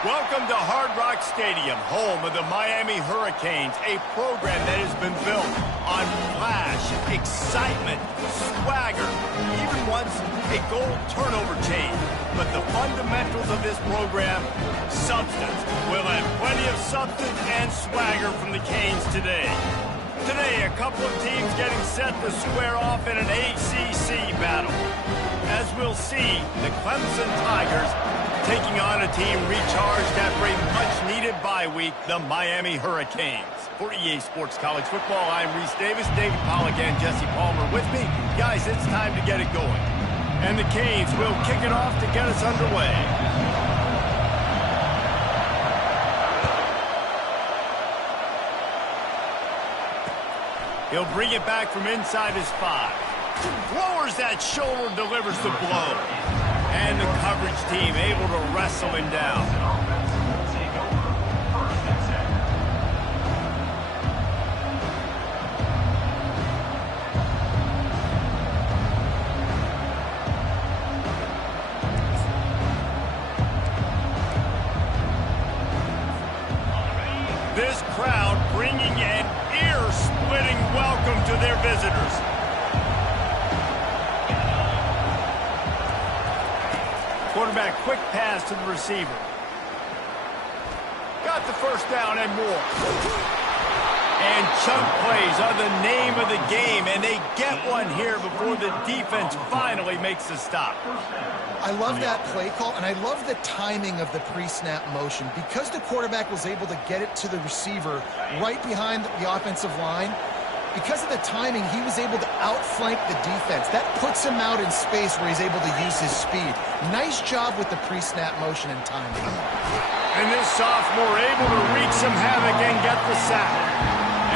Welcome to Hard Rock Stadium, home of the Miami Hurricanes, a program that has been built on flash, excitement, swagger, even once a goal turnover chain. But the fundamentals of this program, substance. We'll have plenty of substance and swagger from the Canes today. Today, a couple of teams getting set to square off in an ACC battle. As we'll see, the Clemson Tigers taking on a team recharged after a much-needed bye week, the Miami Hurricanes. For EA Sports College Football, I'm Reese Davis, David Pollack, and Jesse Palmer with me. Guys, it's time to get it going. And the Canes will kick it off to get us underway. He'll bring it back from inside his 5. Lowers that shoulder, delivers the blow. And the coverage team able to wrestle him down. This crowd bringing an ear-splitting welcome to their visitors. Quarterback, quick pass to the receiver. Got the first down and more. And chunk plays are the name of the game, and they get one here before the defense finally makes the stop. I love that play call, and I love the timing of the pre-snap motion. Because the quarterback was able to get it to the receiver right behind the offensive line, because of the timing, he was able to outflank the defense. That puts him out in space where he's able to use his speed. Nice job with the pre-snap motion and timing. And this sophomore able to wreak some havoc and get the sack.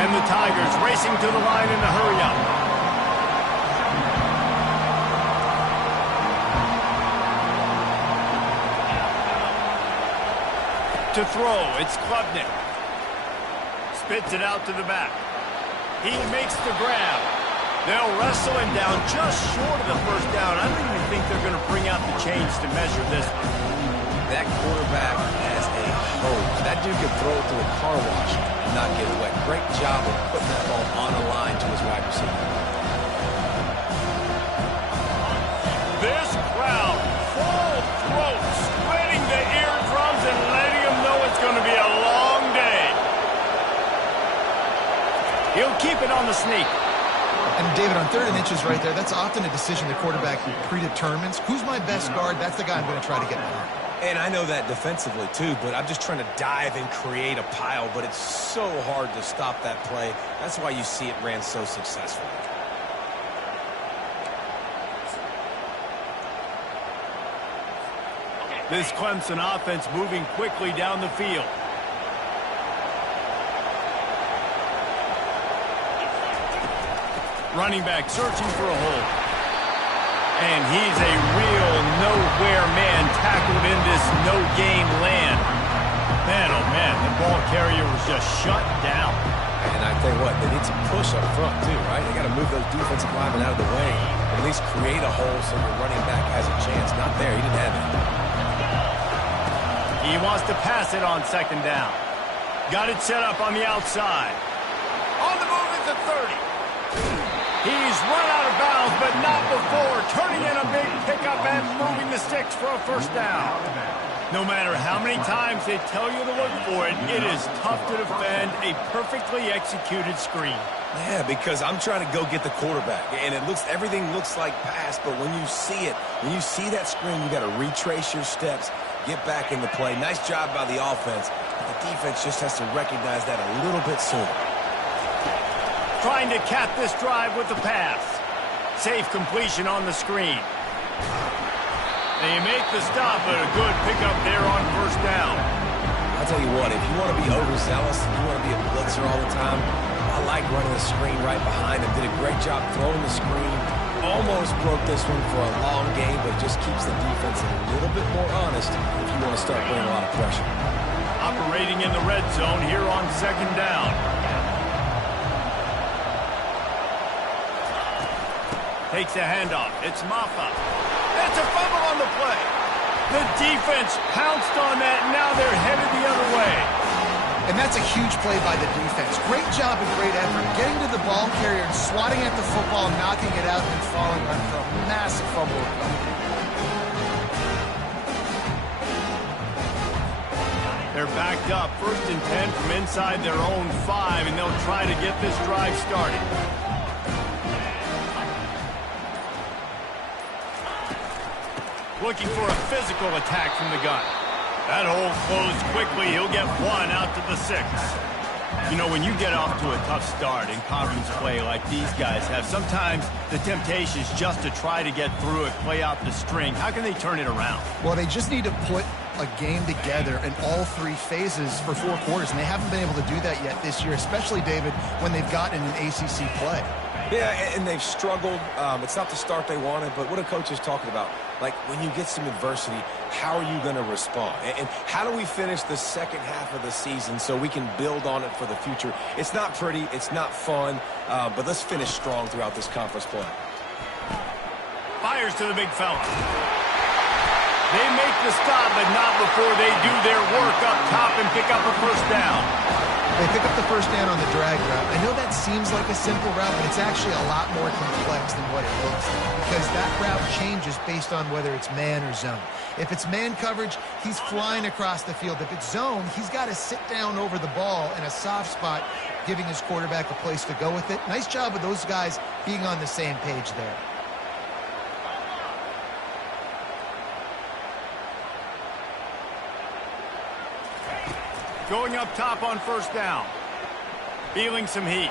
And the Tigers racing to the line in the hurry-up. To throw, it's Klubnik. Spits it out to the back. He makes the grab. They'll wrestle him down just short of the first down. I don't even think they're going to bring out the chains to measure this one. That quarterback has a hose. That dude could throw it to a car wash and not get wet. Great job of putting that ball on the line to his wide receiver. This crowd, full throat, splitting the eardrums and letting them know it's going to be a long day. He'll keep it on the sneak. And David, on 3rd and inches right there, that's often a decision the quarterback predetermines. Who's my best guard? That's the guy I'm going to try to get behind. And I know that defensively too, but I'm just trying to dive and create a pile, but it's so hard to stop that play. That's why you see it ran so successfully. This Clemson offense moving quickly down the field. Running back searching for a hole. And he's a real nowhere man tackled in this no-gain land. Man, oh man, the ball carrier was just shut down. And I tell you what, they need some push up front too, right? They got to move those defensive linemen out of the way. At least create a hole so your running back has a chance. Not there, he didn't have it. He wants to pass it on 2nd down. Got it set up on the outside. On the move is the 30. He's run out of bounds, but not before. Turning in a big pickup and moving the sticks for a first down. No matter how many times they tell you to look for it, it is tough to defend a perfectly executed screen. Yeah, because I'm trying to go get the quarterback, and everything looks like pass, but when you see it, when you see that screen, you got to retrace your steps, get back in the play. Nice job by the offense, but the defense just has to recognize that a little bit sooner. Trying to cap this drive with the pass. Safe completion on the screen. They make the stop, but a good pickup there on 1st down. I'll tell you what, if you want to be overzealous, if you want to be a blitzer all the time, I like running the screen right behind him. Did a great job throwing the screen. Almost broke this one for a long game, but it just keeps the defense a little bit more honest if you want to start bringing a lot of pressure. Operating in the red zone here on 2nd down. Takes the handoff. It's Maffa. It's a fumble on the play. The defense pounced on that, and now they're headed the other way. And that's a huge play by the defense. Great job and great effort getting to the ball carrier and swatting at the football, knocking it out, and falling on for a massive fumble recovery. They're backed up, 1st and 10 from inside their own 5, and they'll try to get this drive started. Looking for a physical attack from the gun. That hole closed quickly. He'll get 1 out to the 6. You know, when you get off to a tough start in conference play like these guys have, sometimes the temptation is just to try to get through it, play out the string. How can they turn it around? Well, they just need to put a game together in all 3 phases for 4 quarters, and they haven't been able to do that yet this year, especially, David, when they've gotten an ACC play. Yeah, and they've struggled. It's not the start they wanted, but what a coach is talking about. Like, when you get some adversity, how are you going to respond? And how do we finish the second half of the season so we can build on it for the future? It's not pretty. It's not fun. But let's finish strong throughout this conference play. Fires to the big fella. They make the stop, but not before they do their work up top and pick up a 1st down. They pick up the 1st down on the drag route. I know that seems like a simple route, but it's actually a lot more complex than what it looks like, because that route changes based on whether it's man or zone. If it's man coverage, he's flying across the field. If it's zone, he's got to sit down over the ball in a soft spot, giving his quarterback a place to go with it. Nice job of those guys being on the same page there. Going up top on 1st down. Feeling some heat.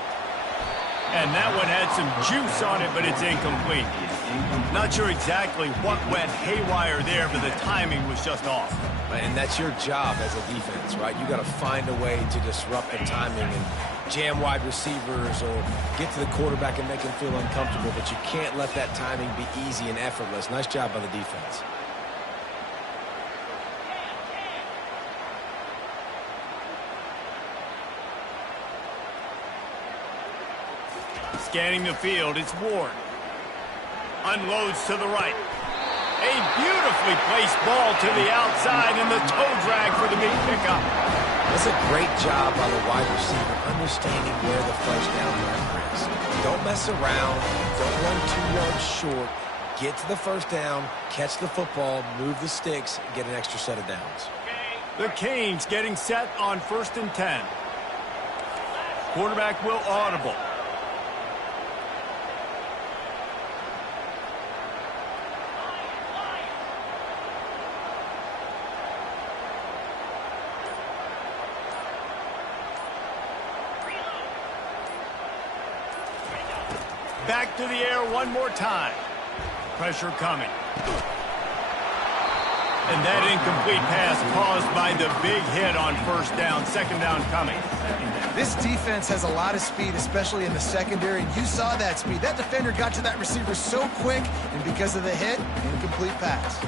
And that one had some juice on it, but it's incomplete. Not sure exactly what went haywire there, but the timing was just off. And that's your job as a defense, right? You got to find a way to disrupt the timing and jam wide receivers or get to the quarterback and make him feel uncomfortable, but you can't let that timing be easy and effortless. Nice job by the defense. Scanning the field, it's Ward. Unloads to the right. A beautifully placed ball to the outside, and the toe drag for the big pickup. That's a great job by the wide receiver, understanding where the 1st down marker is. Don't mess around. Don't run 2 yards short. Get to the 1st down, catch the football, move the sticks, get an extra set of downs. The Canes getting set on 1st and 10. Quarterback will audible. Back to the air one more time. Pressure coming. And that incomplete pass caused by the big hit on 1st down. 2nd down coming. This defense has a lot of speed, especially in the secondary, and you saw that speed. That defender got to that receiver so quick, and because of the hit, incomplete pass.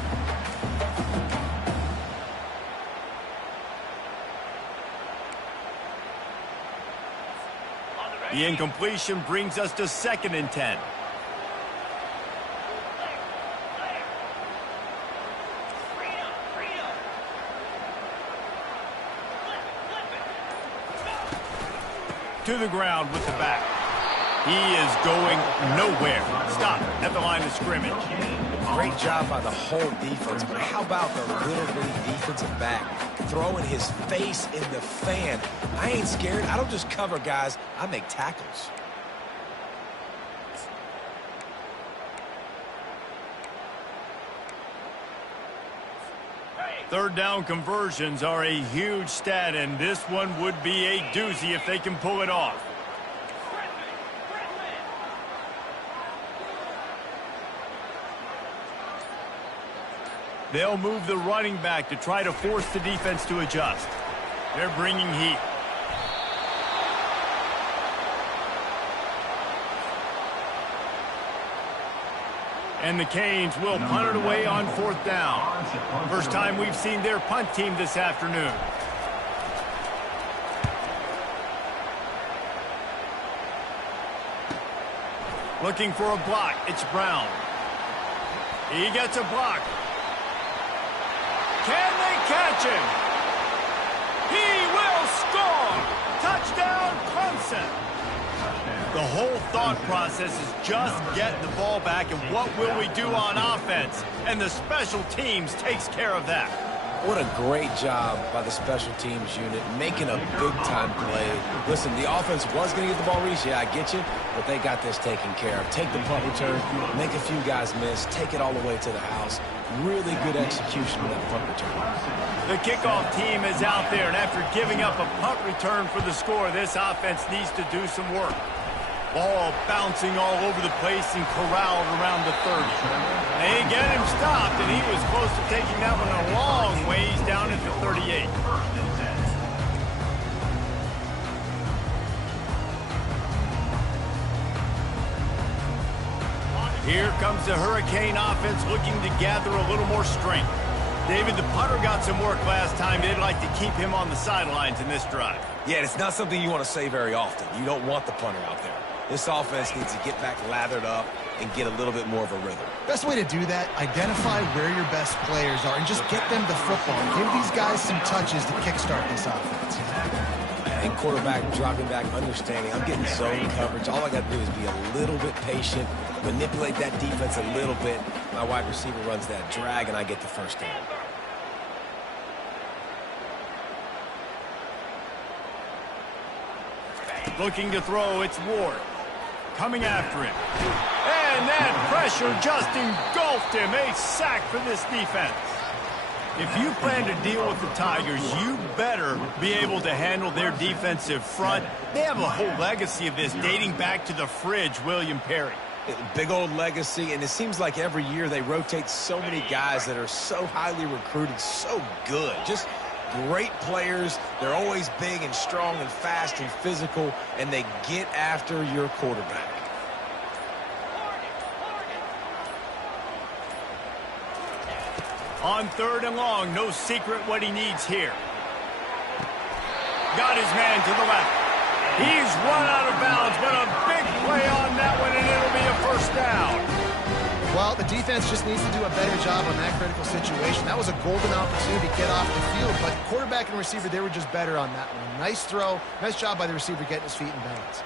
The incompletion brings us to 2nd and 10. To the ground with the back. He is going nowhere. Stop at the line of scrimmage. Great job by the whole defense, but how about the little bitty defensive back throwing his face in the fan? I ain't scared. I don't just cover guys. I make tackles. Third down conversions are a huge stat, and this one would be a doozy if they can pull it off. They'll move the running back to try to force the defense to adjust. They're bringing heat. And the Canes will punt it away on 4th down. First time we've seen their punt team this afternoon. Looking for a block. It's Brown. He gets a block. Can they catch him? He will score! Touchdown, Clemson! The whole thought process is just getting the ball back, and what will we do on offense? And the special teams takes care of that. What a great job by the special teams unit, making a big-time play. Listen, the offense was going to get the ball reached. Yeah, I get you, but they got this taken care of. Take the punt return, make a few guys miss, take it all the way to the house. Really good execution of that punt return. The kickoff team is out there, and after giving up a punt return for the score, this offense needs to do some work. Ball bouncing all over the place and corralled around the 30. They get him stopped, and he was close to taking that one a long ways down at the 38. Here comes the Hurricane offense looking to gather a little more strength. David, the punter got some work last time. They'd like to keep him on the sidelines in this drive. Yeah, it's not something you want to say very often. You don't want the punter out there. This offense needs to get back lathered up and get a little bit more of a rhythm. Best way to do that, identify where your best players are and just get them the football. Give these guys some touches to kickstart this offense. And quarterback dropping back, understanding I'm getting zone coverage. All I got to do is be a little bit patient, manipulate that defense a little bit. My wide receiver runs that drag, and I get the first down. Looking to throw, it's Ward. Coming after him. And that pressure just engulfed him. A sack for this defense. If you plan to deal with the Tigers, you better be able to handle their defensive front. They have a whole legacy of this dating back to the fridge, William Perry. Big old legacy, and it seems like every year they rotate so many guys that are so highly recruited, so good. Just great players. They're always big and strong and fast and physical, and they get after your quarterback. On 3rd and long, no secret what he needs here. Got his man to the left. He's run out of bounds, but a big play on that one, and it'll be a first down. Well, the defense just needs to do a better job on that critical situation. That was a golden opportunity to get off the field, but quarterback and receiver, they were just better on that one. Nice throw. Nice job by the receiver getting his feet in bounds.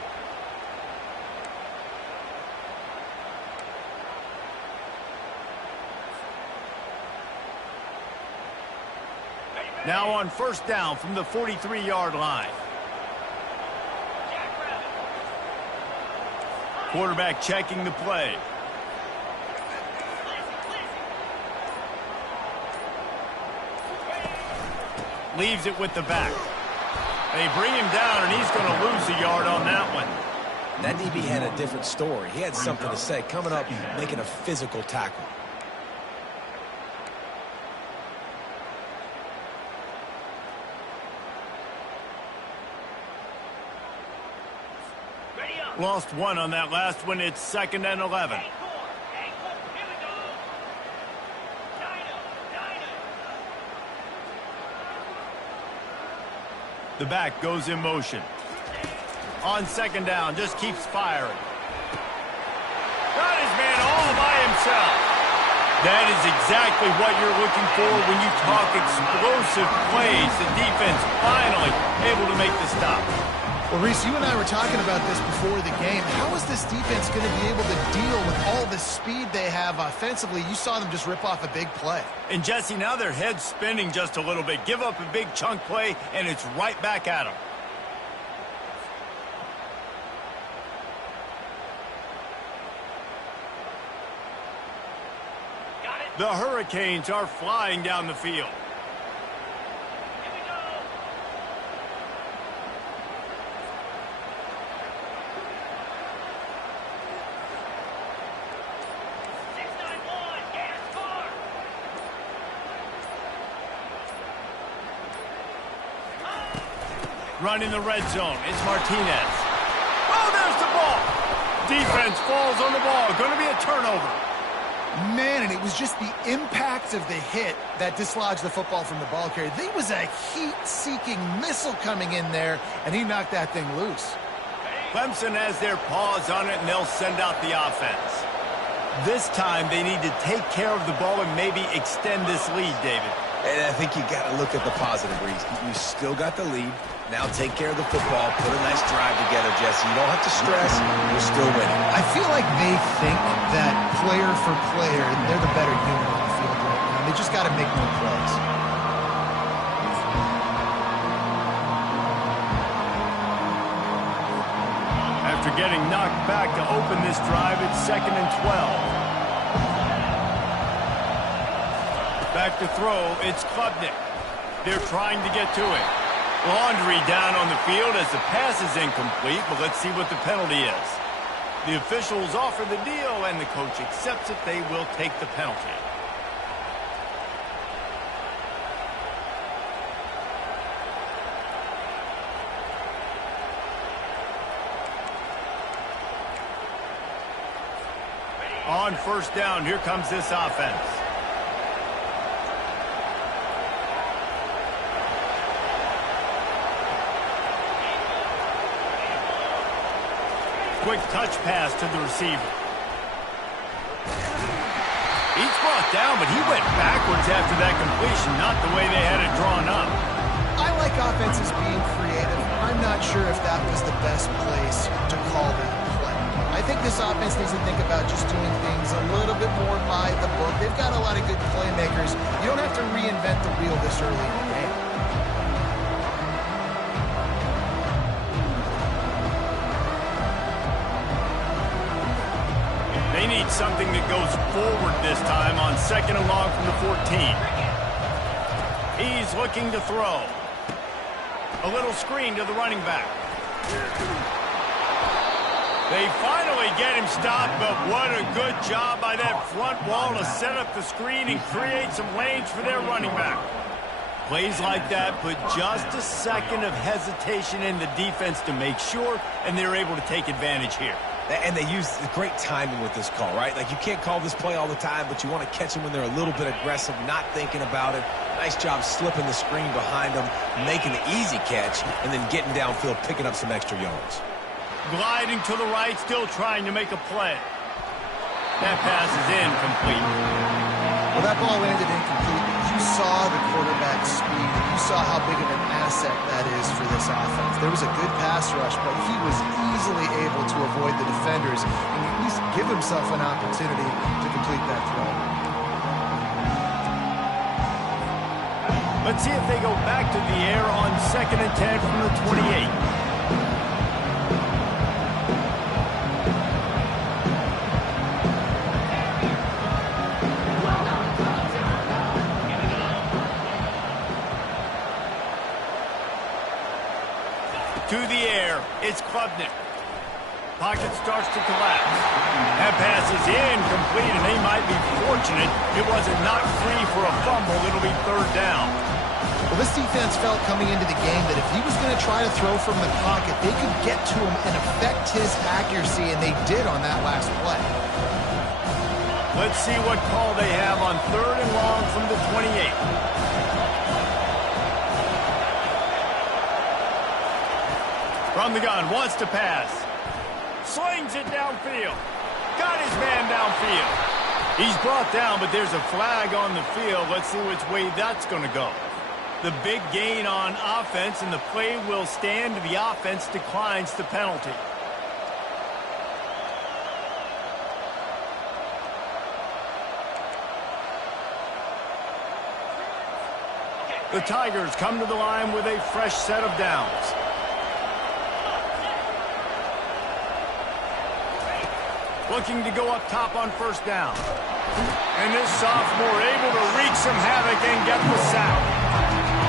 Now on first down from the 43-yard line. Quarterback checking the play. Leaves it with the back. They bring him down, and he's going to lose a yard on that one. That DB had a different story. He had something to say, coming up, making a physical tackle. Lost one on that last one. It's 2nd and 11. The back goes in motion. On 2nd down, just keeps firing. Got his man all by himself. That is exactly what you're looking for when you talk explosive plays. The defense finally able to make the stop. Well, Reese, you and I were talking about this before the game. How is this defense going to be able to deal with all the speed they have offensively? You saw them just rip off a big play. And, Jesse, now their head's spinning just a little bit. Give up a big chunk play, and it's right back at them. The Hurricanes are flying down the field. Running the red zone. It's Martinez. Oh, there's the ball. Defense falls on the ball. Going to be a turnover. Man, and it was just the impact of the hit that dislodged the football from the ball carrier. There was a heat-seeking missile coming in there, and he knocked that thing loose. Clemson has their paws on it, and they'll send out the offense. This time, they need to take care of the ball and maybe extend this lead, David. And I think you got to look at the positive, Reese. You still got the lead. Now take care of the football. Put a nice drive together, Jesse. You don't have to stress. You're still winning. I feel like they think that player for player, they're the better unit on the field right now. They just got to make more plays. After getting knocked back to open this drive, it's 2nd and 12. Back to throw, it's Klubnik. They're trying to get to it. Laundry down on the field as the pass is incomplete, but let's see what the penalty is. The officials offer the deal, and the coach accepts it. They will take the penalty. On 1st down, here comes this offense. Quick touch pass to the receiver. He's brought down, but he went backwards after that completion, not the way they had it drawn up. I like offenses being creative. I'm not sure if that was the best place to call that play. I think this offense needs to think about just doing things a little bit more by the book. They've got a lot of good playmakers. You don't have to reinvent the wheel this early in the game. They need something that goes forward this time on 2nd and long from the 14. He's looking to throw. A little screen to the running back. They finally get him stopped, but what a good job by that front wall to set up the screen and create some lanes for their running back. Plays like that put just a second of hesitation in the defense to make sure, and they're able to take advantage here. And they use great timing with this call, right? Like, you can't call this play all the time, but you want to catch them when they're a little bit aggressive, not thinking about it. Nice job slipping the screen behind them, making the easy catch, and then getting downfield, picking up some extra yards. Gliding to the right, still trying to make a play. That pass is incomplete. Well, that ball landed incomplete. You saw the quarterback's speed, and you saw how big of an asset that is for this offense. There was a good pass rush, but he was easily able to avoid the defenders and at least give himself an opportunity to complete that throw. Let's see if they go back to the air on 2nd and 10 from the 28. To the air, it's Klubnik. Pocket starts to collapse. That pass is incomplete, and they might be fortunate it wasn't knocked free for a fumble. It'll be 3rd down. Well, this defense felt coming into the game that if he was going to try to throw from the pocket, they could get to him and affect his accuracy, and they did on that last play. Let's see what call they have on 3rd and long from the 28. From the gun, wants to pass. Slings it downfield. Got his man downfield. He's brought down, but there's a flag on the field. Let's see which way that's going to go. The big gain on offense, and the play will stand. The offense declines the penalty. The Tigers come to the line with a fresh set of downs. Looking to go up top on 1st down. And this sophomore able to wreak some havoc and get the sack.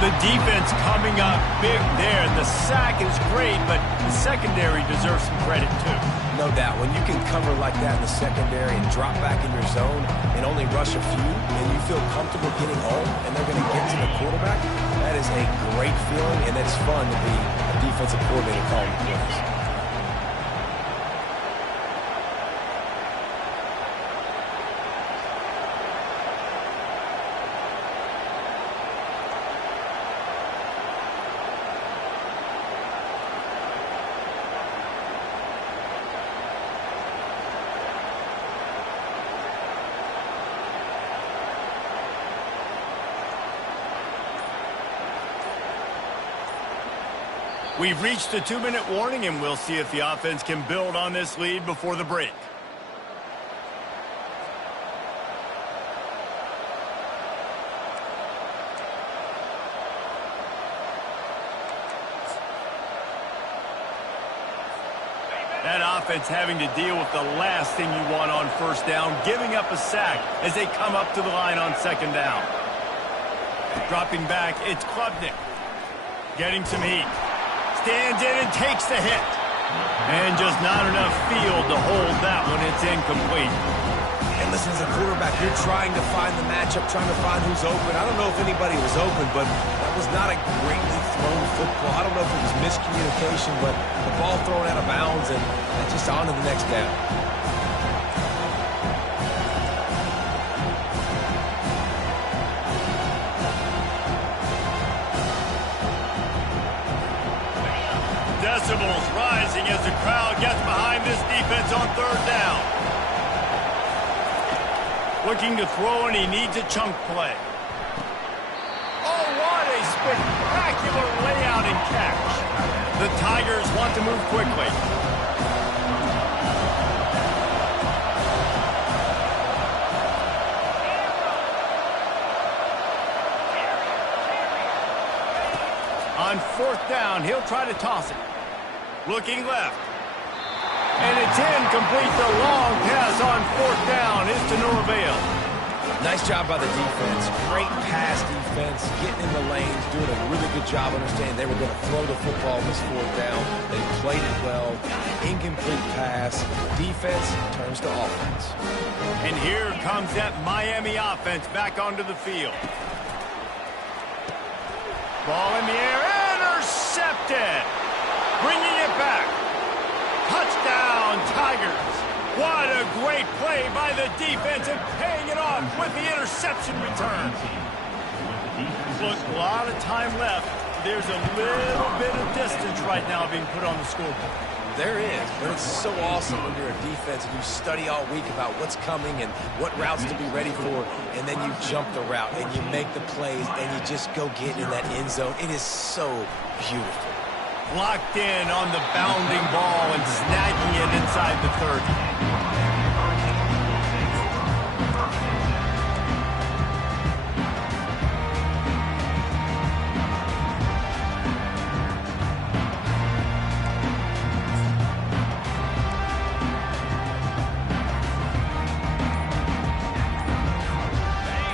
The defense coming up big there. The sack is great, but the secondary deserves some credit too. No doubt. When you can cover like that in the secondary and drop back in your zone and only rush a few, and you feel comfortable getting home, and they're going to get to the quarterback, that is a great feeling, and it's fun to be a defensive coordinator calling plays. We've reached the 2-minute warning, and we'll see if the offense can build on this lead before the break. That offense having to deal with the last thing you want on first down, giving up a sack as they come up to the line on second down. Dropping back, it's Klubnik. Getting some heat. Stands in and takes the hit. And just not enough field to hold that one. It's incomplete. And listen, as a quarterback, you're trying to find the matchup, trying to find who's open. I don't know if anybody was open, but that was not a greatly thrown football. I don't know if it was miscommunication, but the ball thrown out of bounds and just on to the next down. Decibels rising as the crowd gets behind this defense on third down. Looking to throw, and he needs a chunk play. Oh, what a spectacular layout and catch. The Tigers want to move quickly. On fourth down, he'll try to toss it. Looking left. And it's incomplete. The long pass on fourth down is to no avail. Nice job by the defense. Great pass defense, getting in the lanes, doing a really good job understanding they were going to throw the football this fourth down. They played it well. Incomplete pass. Defense turns to offense. And here comes that Miami offense back onto the field. Ball in the air. Intercepted. Bringing it back. Touchdown, Tigers. What a great play by the defense and paying it off with the interception return. Look, a lot of time left. There's a little bit of distance right now being put on the scoreboard. There is, but it's so awesome when you're a defense and you study all week about what's coming and what routes to be ready for, and then you jump the route and you make the plays and you just go get in that end zone. It is so beautiful. Locked in on the bounding ball and snagging it inside the 30.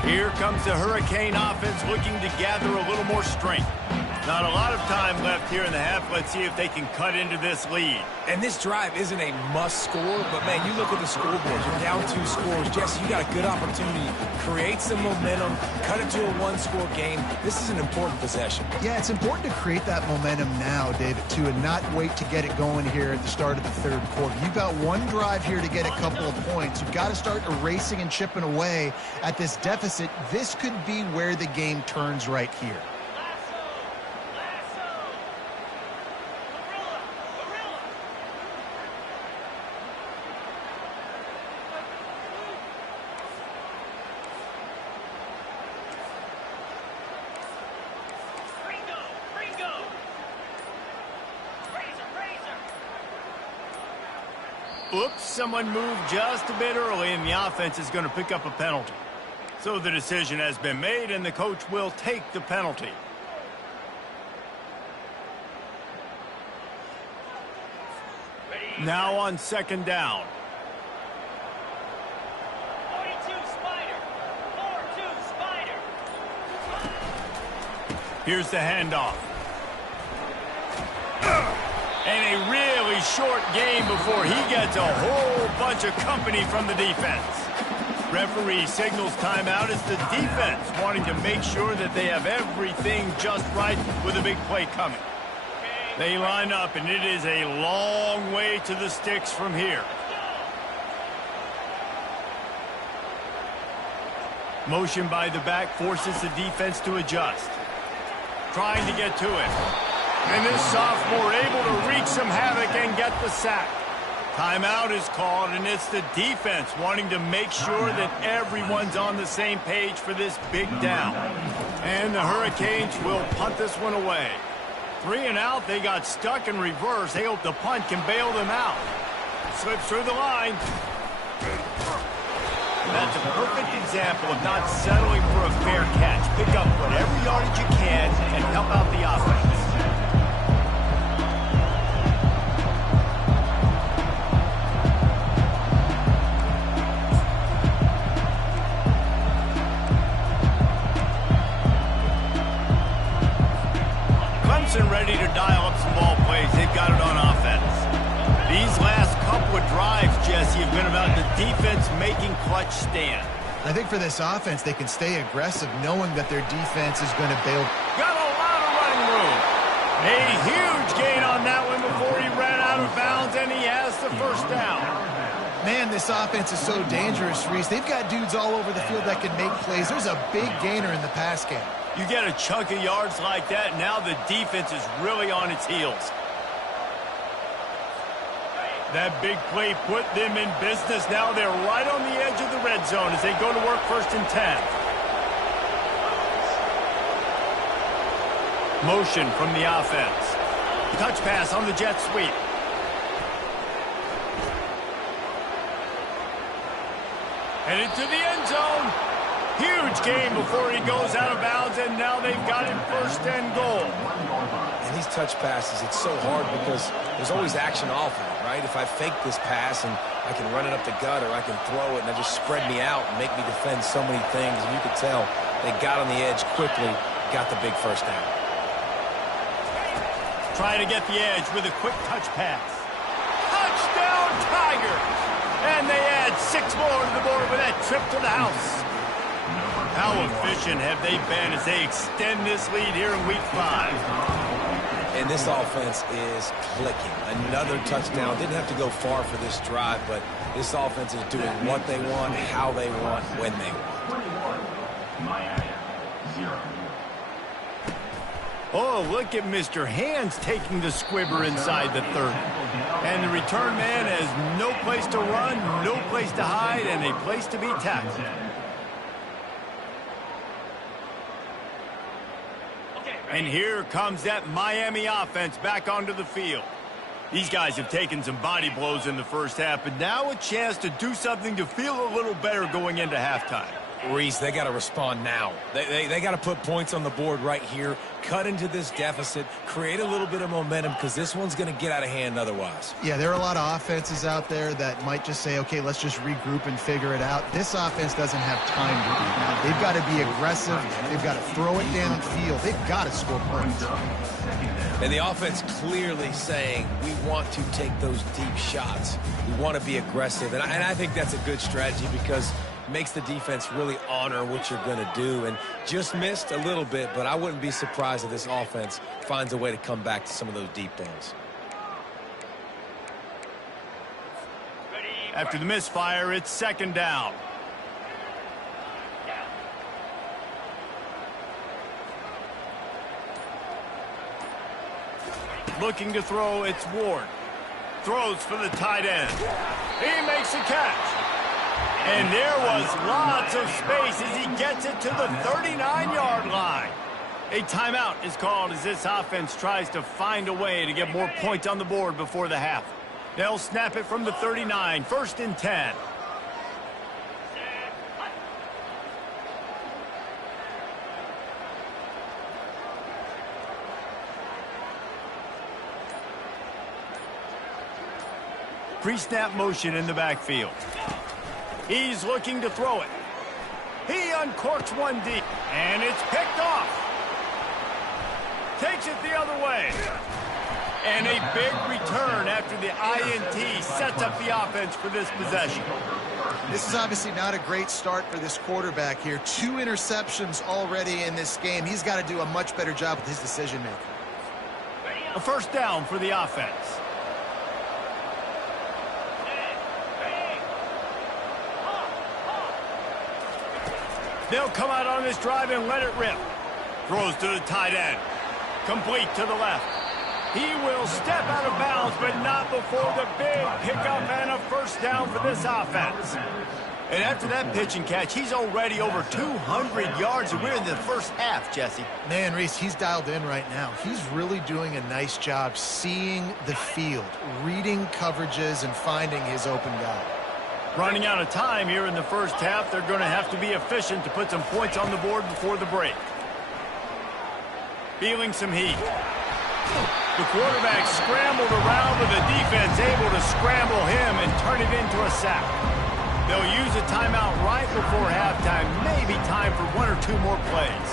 Here comes the Hurricane offense looking to gather a little more strength. Not a lot of time left here in the half. Let's see if they can cut into this lead. And this drive isn't a must score, but, man, you look at the scoreboard. You're down 2 scores. Jesse, you got a good opportunity. Create some momentum. Cut it to a 1-score game. This is an important possession. Yeah, it's important to create that momentum now, David, too, and not wait to get it going here at the start of the third quarter. You've got one drive here to get a couple of points. You've got to start erasing and chipping away at this deficit. This could be where the game turns right here. Oops, someone moved just a bit early, and the offense is going to pick up a penalty. So the decision has been made, and the coach will take the penalty. Now on second down. 42 Spider. 4-2 Spider. Here's the handoff. And a really short game before he gets a whole bunch of company from the defense. Referee signals timeout as the defense wanting to make sure that they have everything just right with a big play coming. They line up, and it is a long way to the sticks from here. Motion by the back forces the defense to adjust. Trying to get to it. And this sophomore able to wreak some havoc and get the sack. Timeout is called, and it's the defense wanting to make sure that everyone's on the same page for this big down. And the Hurricanes will punt this one away. 3 and out. They got stuck in reverse. They hope the punt can bail them out. Slips through the line. That's a perfect example of not settling for a fair catch. Pick up whatever yardage you can and help out the offense. Clemson ready to dial up some ball plays. They've got it on offense. These last couple of drives, Jesse, have been about the defense making clutch stand. I think for this offense, they can stay aggressive knowing that their defense is going to bail. Got a lot of running room. A huge gain on that one before he ran out of bounds, and he has the first down. Man, this offense is so dangerous, Reese. They've got dudes all over the field that can make plays. There's a big gainer in the pass game. You get a chunk of yards like that, now the defense is really on its heels. That big play put them in business. Now they're right on the edge of the red zone as they go to work 1st and 10. Motion from the offense. Touch pass on the jet sweep. Headed to the end zone. Huge gain before he goes out of bounds, and now they've got him 1st and goal. And these touch passes, it's so hard because there's always action off of it, right? If I fake this pass and I can run it up the gut or I can throw it and it just spread me out and make me defend so many things, and you could tell they got on the edge quickly, got the big first down. Trying to get the edge with a quick touch pass. Touchdown, Tigers! And they add 6 more to the board with that trip to the house. How efficient have they been as they extend this lead here in Week 5? And this offense is clicking. Another touchdown. Didn't have to go far for this drive, but this offense is doing what they want, how they want, when they want. Oh, look at Mr. Hands taking the squibber inside the 30. And the return man has no place to run, no place to hide, and a place to be tackled. And here comes that Miami offense back onto the field. These guys have taken some body blows in the first half, but now a chance to do something to feel a little better going into halftime. Reese, they got to respond now. They got to put points on the board right here, cut into this deficit, create a little bit of momentum because this one's going to get out of hand otherwise. Yeah, there are a lot of offenses out there that might just say, okay, let's just regroup and figure it out. This offense doesn't have time to do that. They've got to be aggressive. They've got to throw it downfield. They've got to score points. And the offense clearly saying, we want to take those deep shots. We want to be aggressive. And I think that's a good strategy because makes the defense really honor what you're going to do. And just missed a little bit, but I wouldn't be surprised if this offense finds a way to come back to some of those deep balls. After the misfire, it's 2nd down. Looking to throw, it's Ward. Throws for the tight end. He makes a catch. And there was lots of space as he gets it to the 39-yard line. A timeout is called as this offense tries to find a way to get more points on the board before the half. They'll snap it from the 39, 1st and 10. Pre-snap motion in the backfield. He's looking to throw it. He uncorks one deep, and it's picked off. Takes it the other way. And a big return after the INT sets up the offense for this possession. This is obviously not a great start for this quarterback here. 2 interceptions already in this game. He's got to do a much better job with his decision-making. A 1st down for the offense. They'll come out on this drive and let it rip. Throws to the tight end. Complete to the left. He will step out of bounds, but not before the big pickup and a 1st down for this offense. And after that pitch and catch, he's already over 200 yards, and we're in the first half, Jesse. Man, Reese, he's dialed in right now. He's really doing a nice job seeing the field, reading coverages, and finding his open guy. Running out of time here in the first half. They're going to have to be efficient to put some points on the board before the break. Feeling some heat. The quarterback scrambled around with the defense able to scramble him and turn it into a sack. They'll use a timeout right before halftime. Maybe time for one or two more plays.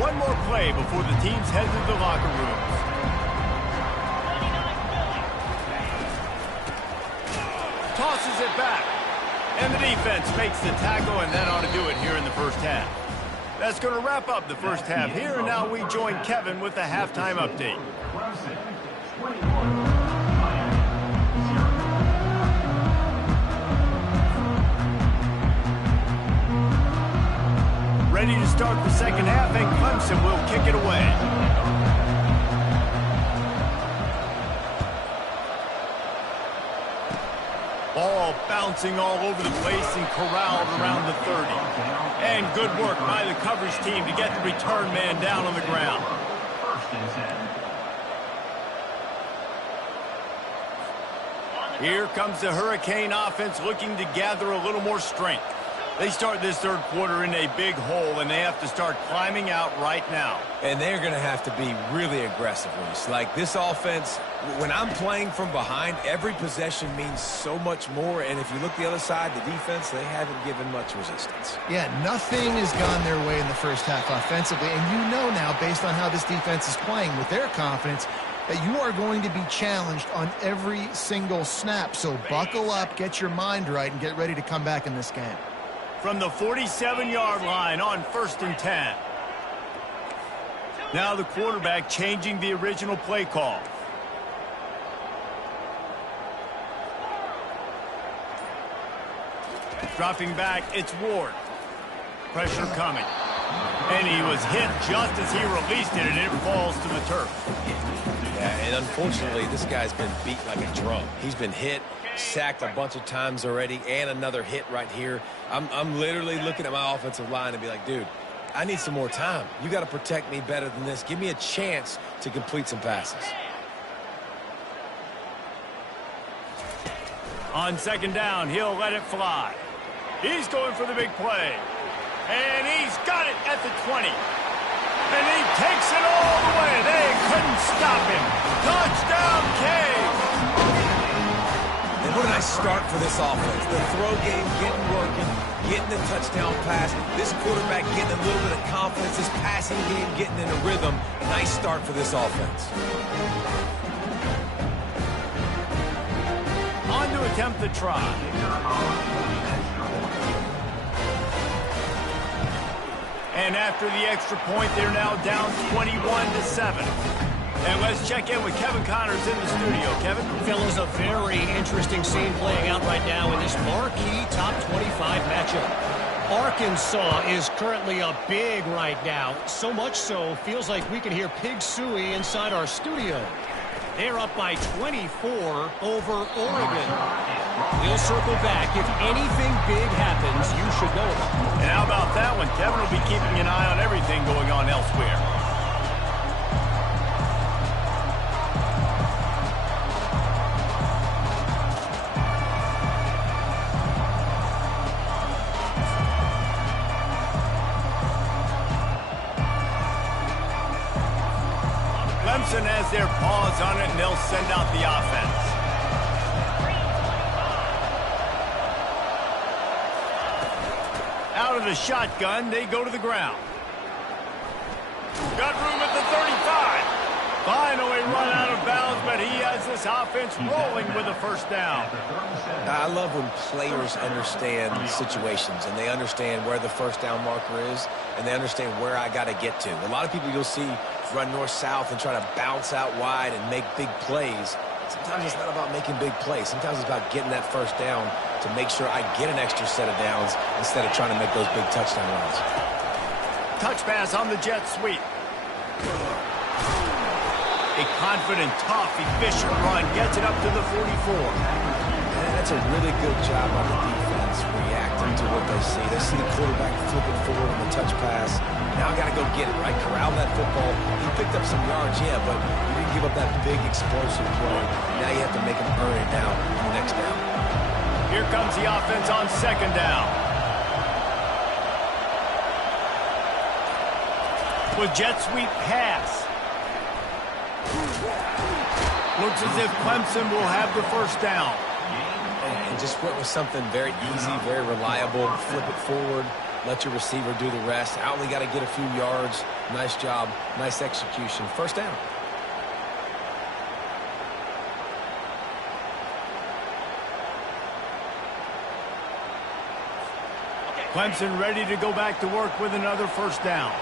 One more play before the teams head to the locker rooms. Tosses it back. And the defense makes the tackle, and that ought to do it here in the first half. That's going to wrap up the first half here, and now we join Kevin with the halftime update. Ready to start the second half, and Clemson will kick it away. Ball bouncing all over the place and corralled around the 30. And good work by the coverage team to get the return man down on the ground. Here comes the Hurricane offense looking to gather a little more strength. They start this third quarter in a big hole, and they have to start climbing out right now. And they're going to have to be really aggressive, Reese. Like this offense, when I'm playing from behind, every possession means so much more. And if you look the other side, the defense, they haven't given much resistance. Yeah, nothing has gone their way in the first half offensively. And you know now, based on how this defense is playing with their confidence, that you are going to be challenged on every single snap. So buckle up, get your mind right, and get ready to come back in this game. From the 47-yard line on 1st and 10. Now the quarterback changing the original play call. Dropping back, it's Ward. Pressure coming. And he was hit just as he released it, and it falls to the turf. Yeah, and unfortunately, this guy's been beat like a drum. He's been hit, sacked a bunch of times already, and another hit right here. I'm literally looking at my offensive line and be like, dude, I need some more time. You got to protect me better than this. Give me a chance to complete some passes. On second down, he'll let it fly. He's going for the big play. And he's got it at the 20. And he takes it all the way. They couldn't stop him. Touchdown, Cage. And what a nice start for this offense. The throw game getting working, getting the touchdown pass. This quarterback getting a little bit of confidence. This passing game getting in a rhythm. Nice start for this offense. On to attempt the try. And after the extra point, they're now down 21-7. And let's check in with Kevin Connors in the studio. Kevin? Fellas, a very interesting scene playing out right now in this marquee top 25 matchup. Arkansas is currently up big right now. So much so, feels like we can hear Pig Suey inside our studio. They're up by 24 over Oregon. We'll circle back. If anything big happens, you should know about it. And how about that one? Kevin will be keeping an eye on everything going on elsewhere. Clemson has their paws on it, and they'll send out the offense. Out of the shotgun, they go to the ground. Got room at the 35. Finally run out of bounds, but he has this offense rolling with a first down. I love when players understand situations and they understand where the first down marker is and they understand where I got to get to. A lot of people you'll see run north-south and try to bounce out wide and make big plays. Sometimes it's not about making big plays. Sometimes it's about getting that first down to make sure I get an extra set of downs instead of trying to make those big touchdown runs. touch pass on the jet sweep. A confident, tough, efficient run gets it up to the 44. And that's a really good job on the defense, reacting to what they see. They see the quarterback flip it forward on the touch pass. Now got to go get it, right? Corral that football. He picked up some yards, yeah, but you didn't give up that big explosive play. Now you have to make him earn it now on the next down. Here comes the offense on second down. With jet sweep pass. Looks as if Clemson will have the first down. And just went with something very easy, very reliable. Flip it forward. Let your receiver do the rest. I only got to get a few yards. Nice job. Nice execution. First down. Clemson ready to go back to work with another first down.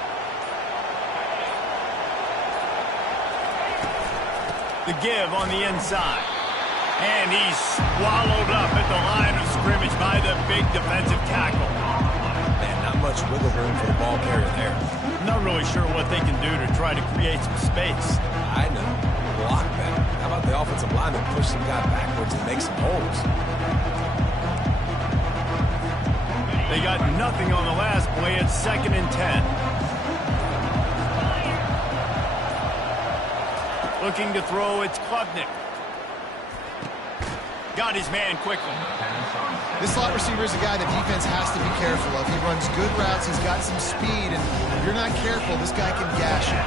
The give on the inside. And he's swallowed up at the line of scrimmage by the big defensive tackle. Man, not much wiggle room for the ball carrier there. Not really sure what they can do to try to create some space. I know. Block better. How about the offensive lineman push some guy backwards and make some holes? They got nothing on the last play. It's 2nd and 10. Looking to throw, it's Klubnik. Got his man quickly. This slot receiver is a guy the defense has to be careful of. He runs good routes, he's got some speed, and if you're not careful, this guy can gash you.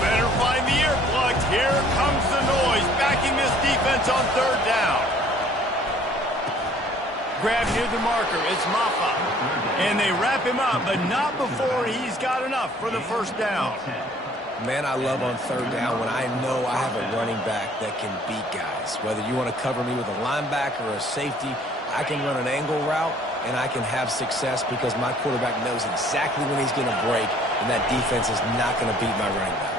Better find the earplugs. Here comes the noise, backing this defense on third down. Grab near the marker, it's Maffa. And they wrap him up, but not before he's got enough for the first down. Man, I love on third down when I know I have a running back that can beat guys. Whether you want to cover me with a linebacker or a safety, I can run an angle route, and I can have success because my quarterback knows exactly when he's going to break, and that defense is not going to beat my running back.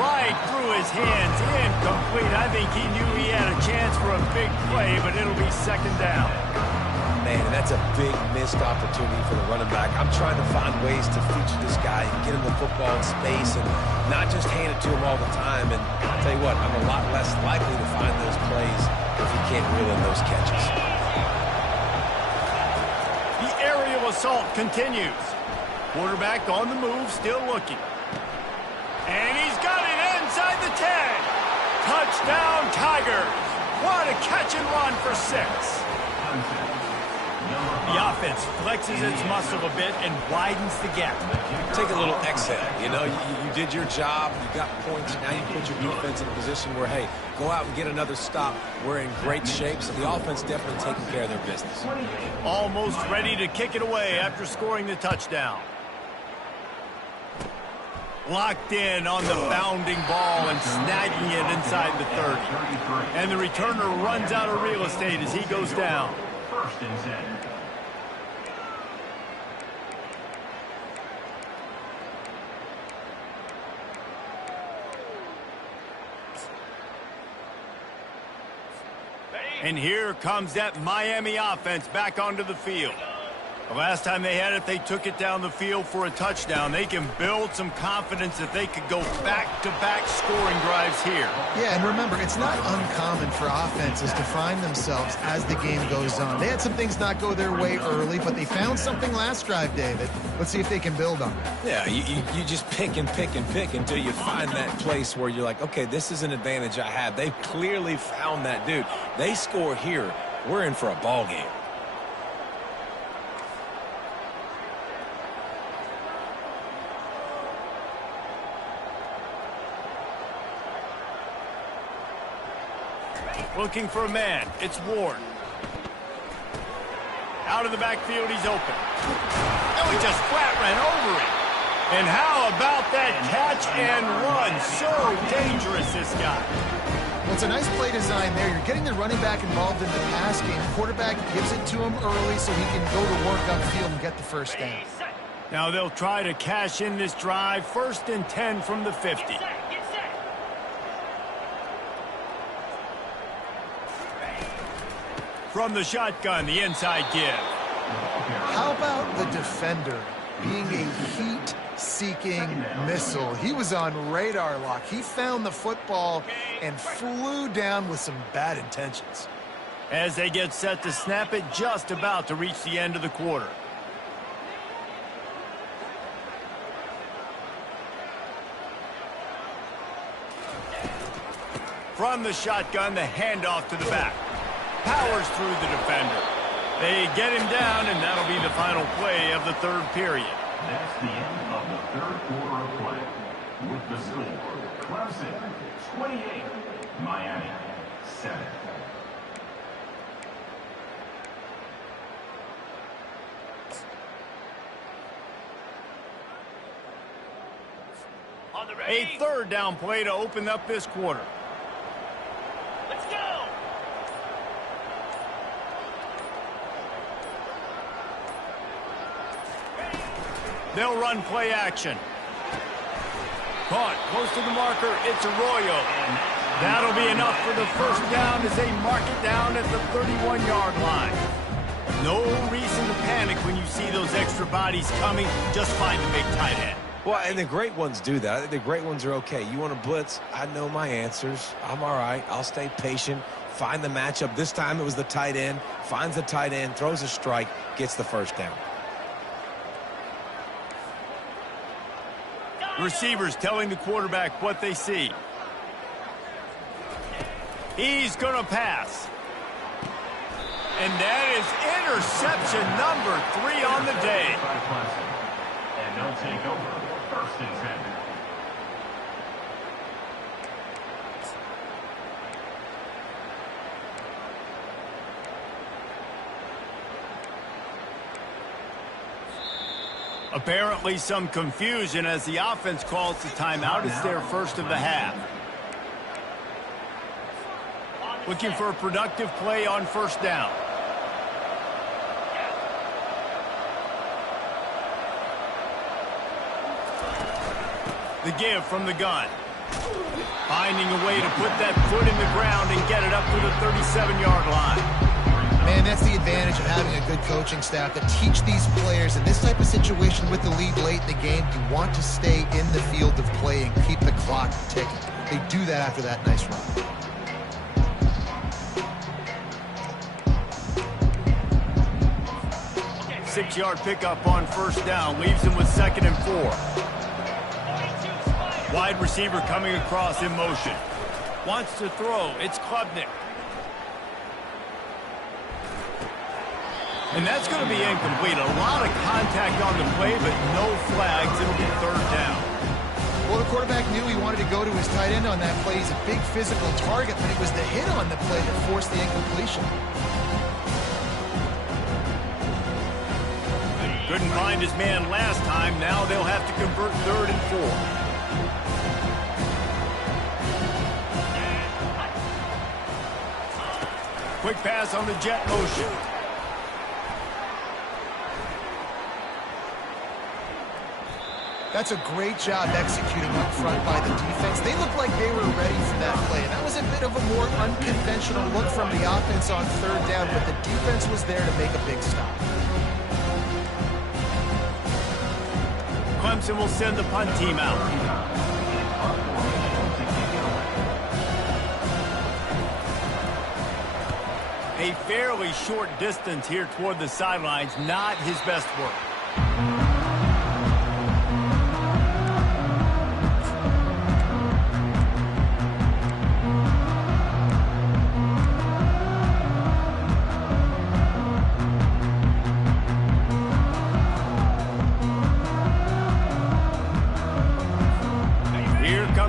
Right through his hands, incomplete. I think he knew he had a chance for a big play, but it'll be second down. Man, and that's a big missed opportunity for the running back. I'm trying to find ways to feature this guy and get him the football in space and not just hand it to him all the time. And I'll tell you what, I'm a lot less likely to find those plays if he can't reel in those catches. The aerial assault continues. Quarterback on the move, still looking. And he's got it inside the 10. Touchdown, Tigers. What a catch and run for 6. The offense flexes its muscle a bit and widens the gap. Take a little exhale. You know, you did your job. You got points. Now you put your defense in a position where, hey, go out and get another stop. We're in great shape, so the offense definitely taking care of their business. Almost ready to kick it away after scoring the touchdown. Locked in on the bounding ball and snagging it inside the 30. And the returner runs out of real estate as he goes down. 1st and 10. And here comes that Miami offense back onto the field. The last time they had it, they took it down the field for a touchdown. They can build some confidence that they could go back-to-back scoring drives here. Yeah, and remember, it's not uncommon for offenses to find themselves as the game goes on. They had some things not go their way early, but they found something last drive, David. Let's see if they can build on it. Yeah, you just pick and pick and pick until you find that place where you're like, okay, this is an advantage I have. They've clearly found that, dude. They score here. We're in for a ball game. Looking for a man. It's Ward. Out of the backfield, he's open. Oh, he just flat ran over it. And how about that catch and run? So dangerous, this guy. Well, it's a nice play design there. You're getting the running back involved in the pass game. Quarterback gives it to him early so he can go to work upfield and get the first down. Now they'll try to cash in this drive. 1st and 10 from the 50. From the shotgun, the inside give. How about the defender being a heat-seeking missile? He was on radar lock. He found the football and flew down with some bad intentions. As they get set to snap it, just about to reach the end of the quarter. From the shotgun, the handoff to the back. Powers through the defender. They get him down, and that'll be the final play of the third period. That's the end of the third quarter of play. With the score, Clemson 28, Miami 7. A third down play to open up this quarter. Let's go! They'll run play action. Caught close to the marker. It's Arroyo. That'll be enough for the first down as they mark it down at the 31-yard line. No reason to panic when you see those extra bodies coming. Just find the big tight end. Well, and the great ones do that. I think the great ones are okay. You want to blitz? I know my answers. I'm all right. I'll stay patient. Find the matchup. This time it was the tight end. Finds the tight end, throws a strike, gets the first down. Receivers telling the quarterback what they see. He's going to pass. And that is interception number 3 on the day. And they'll take over first and 10. Apparently some confusion as the offense calls the timeout. It's their first of the half. Looking for a productive play on first down. The give from the gun. Finding a way to put that foot in the ground and get it up to the 37-yard line. Man, that's the advantage of having a good coaching staff that teach these players in this type of situation with the lead late in the game. You want to stay in the field of play and keep the clock ticking. They do that after that nice run. Six-yard pickup on first down. Leaves him with 2nd and 4. Wide receiver coming across in motion. Wants to throw. It's Klubnik. And that's going to be incomplete. A lot of contact on the play, but no flags. It'll be third down. Well, the quarterback knew he wanted to go to his tight end on that play. He's a big physical target, but it was the hit on the play that forced the incompletion. Couldn't find his man last time. Now they'll have to convert 3rd and 4. Quick pass on the jet motion. That's a great job executing up front by the defense. They looked like they were ready for that play. And that was a bit of a more unconventional look from the offense on 3rd down, but the defense was there to make a big stop. Clemson will send the punt team out. A fairly short distance here toward the sidelines. Not his best work.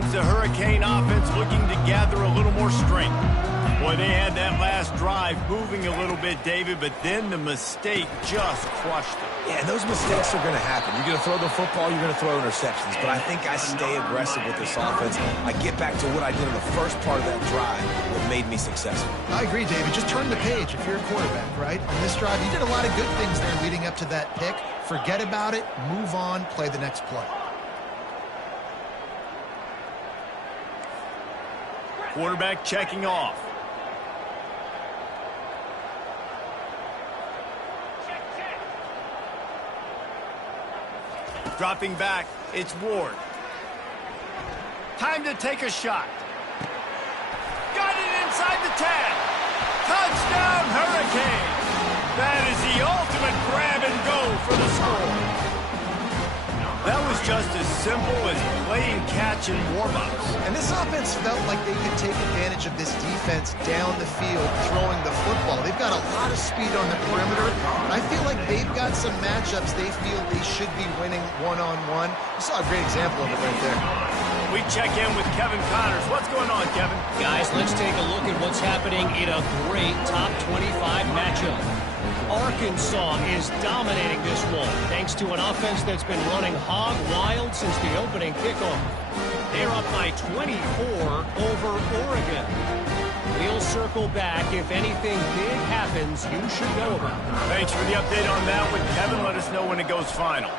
The Hurricane offense looking to gather a little more strength. Boy, they had that last drive moving a little bit, David, but then the mistake just crushed them. Yeah, and those mistakes are going to happen. You're going to throw the football, you're going to throw interceptions. But I think I stay aggressive with this offense. I get back to what I did in the first part of that drive that made me successful. I agree, David. Just turn the page if you're a quarterback, right? On this drive, you did a lot of good things there leading up to that pick. Forget about it, move on, play the next play. Quarterback checking off. Check, check. Dropping back, it's Ward. Time to take a shot. Got it inside the 10. Touchdown, Hurricanes. That is the ultimate grab and go for the score. That was just as simple as playing catch in warm-ups. And this offense felt like they could take advantage of this defense down the field throwing the football. They've got a lot of speed on the perimeter. I feel like they've got some matchups they feel they should be winning one-on-one. You saw a great example of it right there. We check in with Kevin Connors. What's going on, Kevin? Guys, let's take a look at what's happening in a great top 25 matchup. Arkansas is dominating this one thanks to an offense that's been running hog wild since the opening kickoff. They're up by 24 over Oregon. We'll circle back. If anything big happens, you should know about it. Thanks for the update on that one, Kevin. Let us know when it goes final.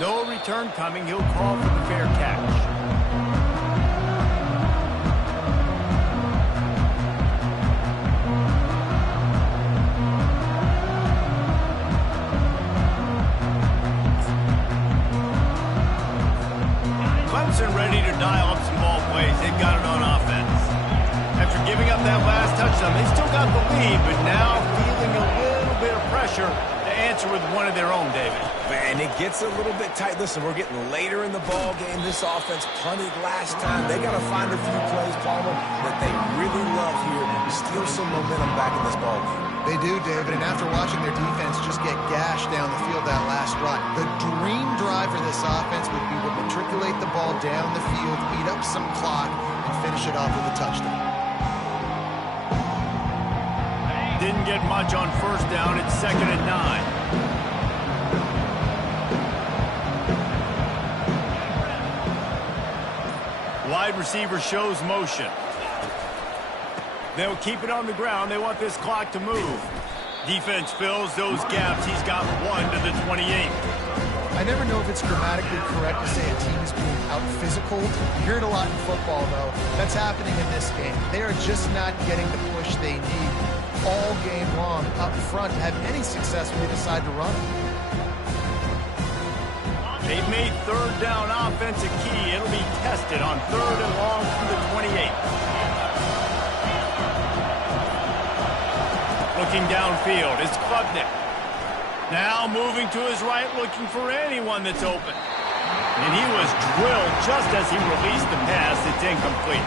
No return coming. He'll call for the fair catch. Clemson ready to dial up some ball plays. They've got it on offense. After giving up that last touchdown, they still got the lead, but now feeling a little bit of pressure to answer with one of their own, David. Man, it gets a little bit tight. Listen, we're getting later in the ball game. This offense punted last time. They got to find a few plays, Palmer, that they really love here to steal some momentum back in this ball game. They do, David, and after watching their defense just get gashed down the field that last drive, the dream drive for this offense would be to matriculate the ball down the field, eat up some clock, and finish it off with a touchdown. Didn't get much on first down. It's 2nd and 9. Wide receiver shows motion. They'll keep it on the ground. They want this clock to move. Defense fills those gaps. He's got 1 to the 28. I never know if it's grammatically correct to say a team is being out-physical. You hear it a lot in football, though. That's happening in this game. They are just not getting the push they need all game long up front to have any success when they decide to run. They've made 3rd down offense a key. It'll be tested on 3rd and long from the 28. Looking downfield, it's Klubnik. Now moving to his right, looking for anyone that's open. And he was drilled just as he released the pass. It's incomplete.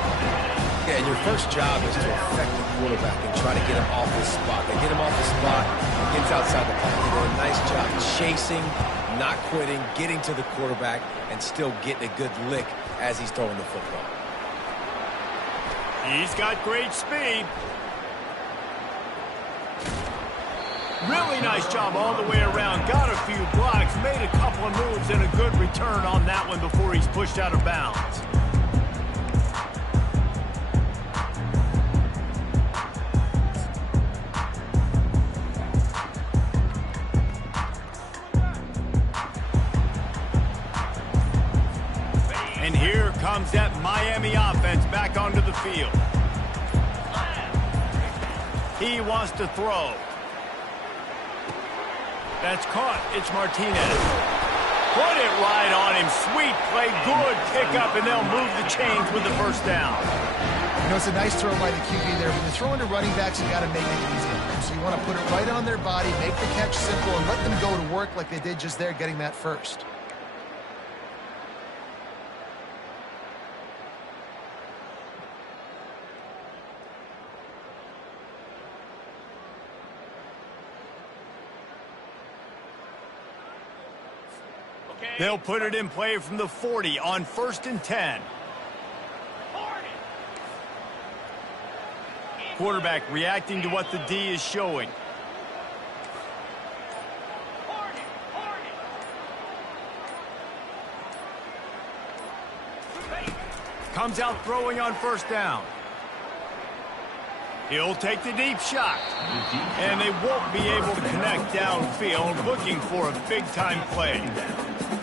Yeah, and your first job is to affect the quarterback and try to get him off the spot. They get him off the spot, gets outside the pocket. They do a nice job chasing, not quitting, getting to the quarterback, and still getting a good lick as he's throwing the football. He's got great speed. Really nice job all the way around. Got a few blocks, made a couple of moves, and a good return on that one before he's pushed out of bounds. And here comes that Miami offense back onto the field. He wants to throw. That's caught. It's Martinez. Put it right on him. Sweet play. Good pickup, and they'll move the chains with the first down. You know, it's a nice throw by the QB there. When you're throwing to running backs, you got to make it easy on them. So you want to put it right on their body, make the catch simple, and let them go to work like they did just there, getting that first. They'll put it in play from the 40 on 1st and 10. Quarterback reacting to what the D is showing. Comes out throwing on 1st down. He'll take the deep shot. And they won't be able to connect downfield, looking for a big-time play.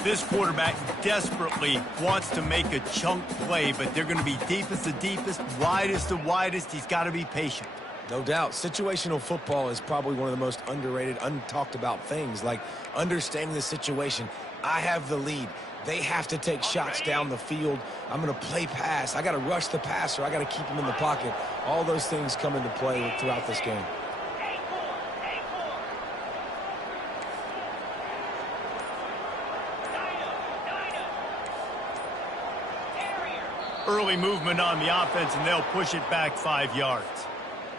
This quarterback desperately wants to make a chunk play, but they're going to be deepest the deepest, widest the widest. He's got to be patient. No doubt. Situational football is probably one of the most underrated, untalked about things, like understanding the situation. I have the lead. They have to take shots down the field. I'm going to play pass. I got to rush the passer. I got to keep him in the pocket. All those things come into play throughout this game. Early movement on the offense, and they'll push it back 5 yards.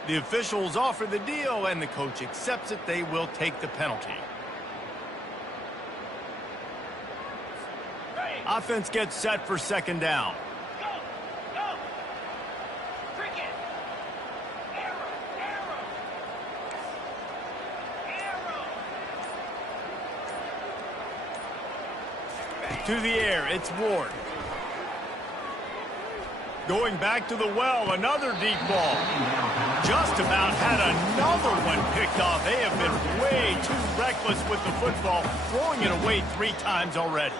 The officials offer the deal, and the coach accepts it. They will take the penalty. Offense gets set for second down. Go! Go! Cricket! Arrow! Arrow! To the air, it's Ward. Going back to the well, another deep ball. Just about had another one picked off. They have been way too reckless with the football, throwing it away 3 times already.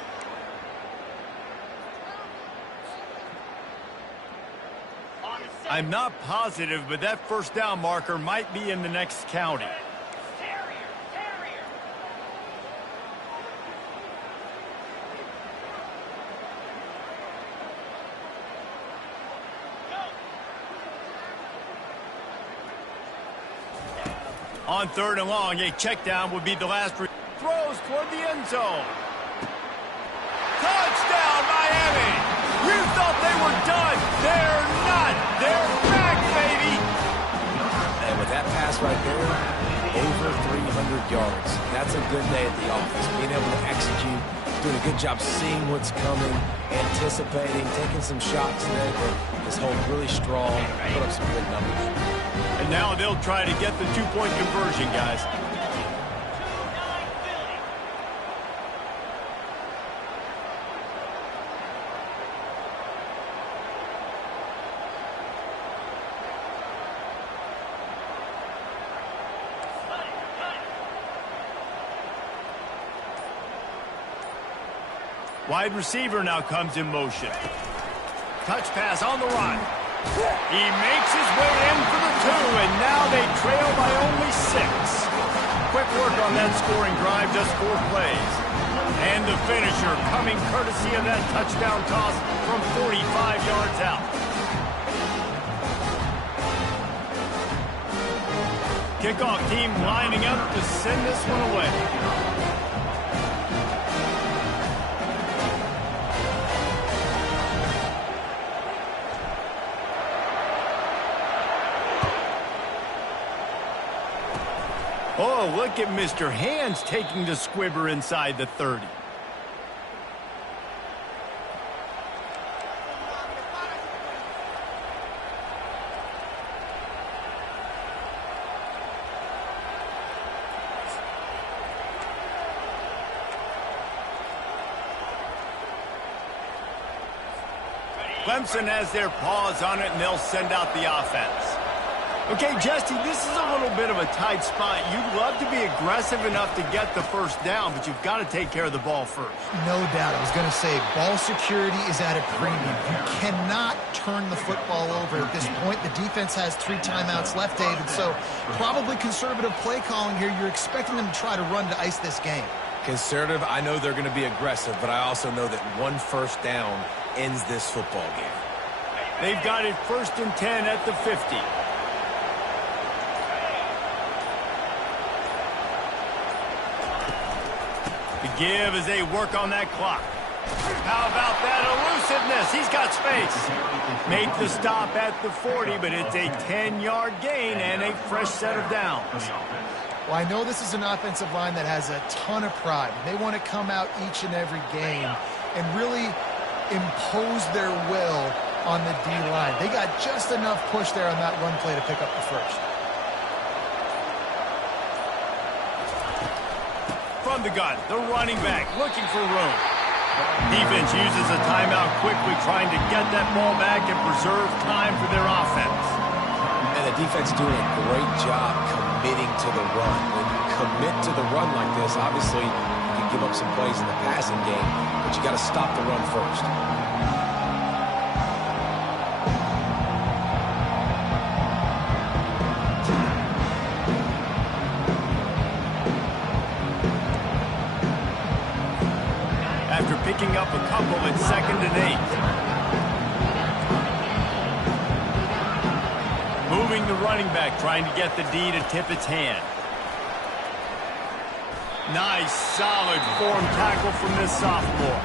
I'm not positive, but that first down marker might be in the next county. On 3rd and long, a check down would be the last. Throws toward the end zone. Touchdown, Miami! You thought they were done. They're not. They're back, baby! And with that pass right there, over 300 yards. That's a good day at the office. Being able to execute, doing a good job seeing what's coming, anticipating, taking some shots there, but this hold really strong, put up some good numbers. And now they'll try to get the 2-point conversion, guys. Wide receiver now comes in motion. Touch pass on the run. He makes his way in for the 2, and now they trail by only 6. Quick work on that scoring drive, just 4 plays. And the finisher coming courtesy of that touchdown toss from 45 yards out. Kickoff team lining up to send this one away. Oh, look at Mr. Hands taking the squibber inside the 30. Clemson has their paws on it, and they'll send out the offense. Okay, Jesse, this is a little bit of a tight spot. You'd love to be aggressive enough to get the first down, but you've got to take care of the ball first. No doubt. I was going to say, ball security is at a premium. You cannot turn the football over at this point. The defense has 3 timeouts left, David, so probably conservative play calling here. You're expecting them to try to run to ice this game. Conservative, I know they're going to be aggressive, but I also know that 1 first down ends this football game. They've got it 1st and 10 at the 50. The give as they work on that clock. How about that elusiveness? He's got space. Make the stop at the 40, but it's a 10-yard gain and a fresh set of downs. Well, I know this is an offensive line that has a ton of pride. They want to come out each and every game and really impose their will on the D-line. They got just enough push there on that run play to pick up the first. From the gun, the running back looking for room. Defense uses a timeout quickly, trying to get that ball back and preserve time for their offense. And the defense doing a great job committing to the run. When you commit to the run like this, obviously you can give up some plays in the passing game, but you got to stop the run first. picking up a couple at 2nd and 8. Moving the running back, trying to get the D to tip its hand. Nice, solid form tackle from this sophomore.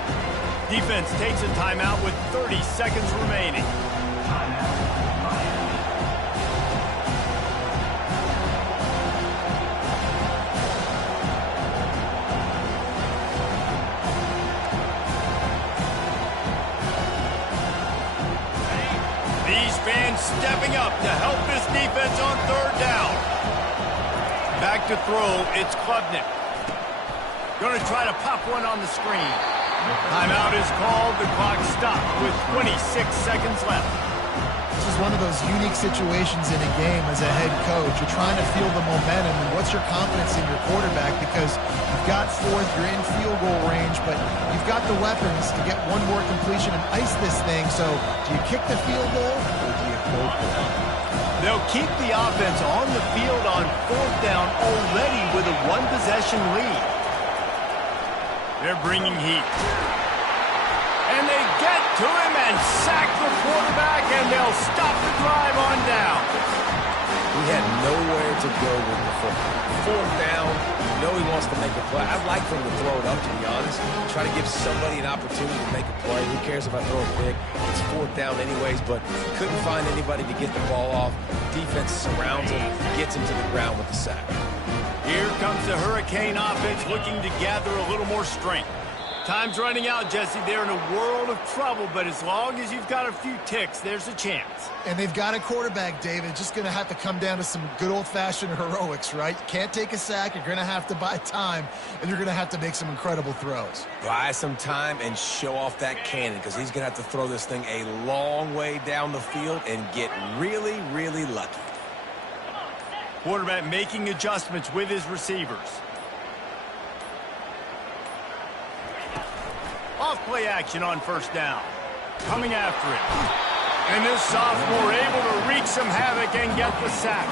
Defense takes a timeout with 30 seconds remaining. These fans stepping up to help this defense on 3rd down. Back to throw, it's Klubnik. Going to try to pop one on the screen. Timeout is called. The clock stopped with 26 seconds left. This is one of those unique situations in a game as a head coach. You're trying to feel the momentum, and what's your confidence in your quarterback? Because you've got 4th, you're in field goal range, but you've got the weapons to get one more completion and ice this thing. So do you kick the field goal or do you go for it? They'll keep the offense on the field on 4th down already with a 1-possession lead. They're bringing heat. And they get to him and sack the quarterback, and they'll stop the drive on down. He had nowhere to go with the football. 4th down, you know he wants to make a play. I'd like for him to throw it up, to be honest. Try to give somebody an opportunity to make a play. Who cares if I throw a pick? It's 4th down anyways, but couldn't find anybody to get the ball off. Defense surrounds him, gets him to the ground with the sack. Here comes the Hurricane offense looking to gather a little more strength. Time's running out, Jesse. They're in a world of trouble, but as long as you've got a few ticks, there's a chance. And they've got a quarterback, David. Just going to have to come down to some good old-fashioned heroics, right? You can't take a sack. You're going to have to buy time, and you're going to have to make some incredible throws. Buy some time and show off that cannon, because he's going to have to throw this thing a long way down the field and get really, really lucky. Quarterback making adjustments with his receivers. Off-play action on 1st down. Coming after it. And this sophomore able to wreak some havoc and get the sack.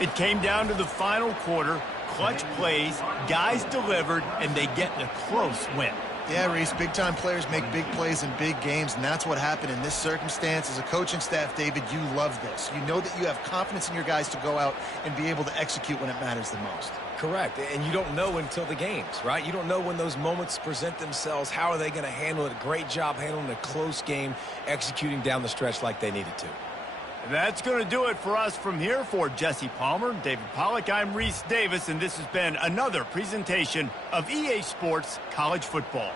It came down to the final quarter. Clutch plays, guys delivered, and they get a close win. Yeah, Reese, big-time players make big plays in big games, and that's what happened in this circumstance. As a coaching staff, David, you love this. You know that you have confidence in your guys to go out and be able to execute when it matters the most. Correct, and you don't know until the games, right? You don't know when those moments present themselves. How are they going to handle it? Great job handling a close game, executing down the stretch like they needed to. That's going to do it for us from here. For Jesse Palmer, David Pollack, I'm Reese Davis, and this has been another presentation of EA Sports College Football.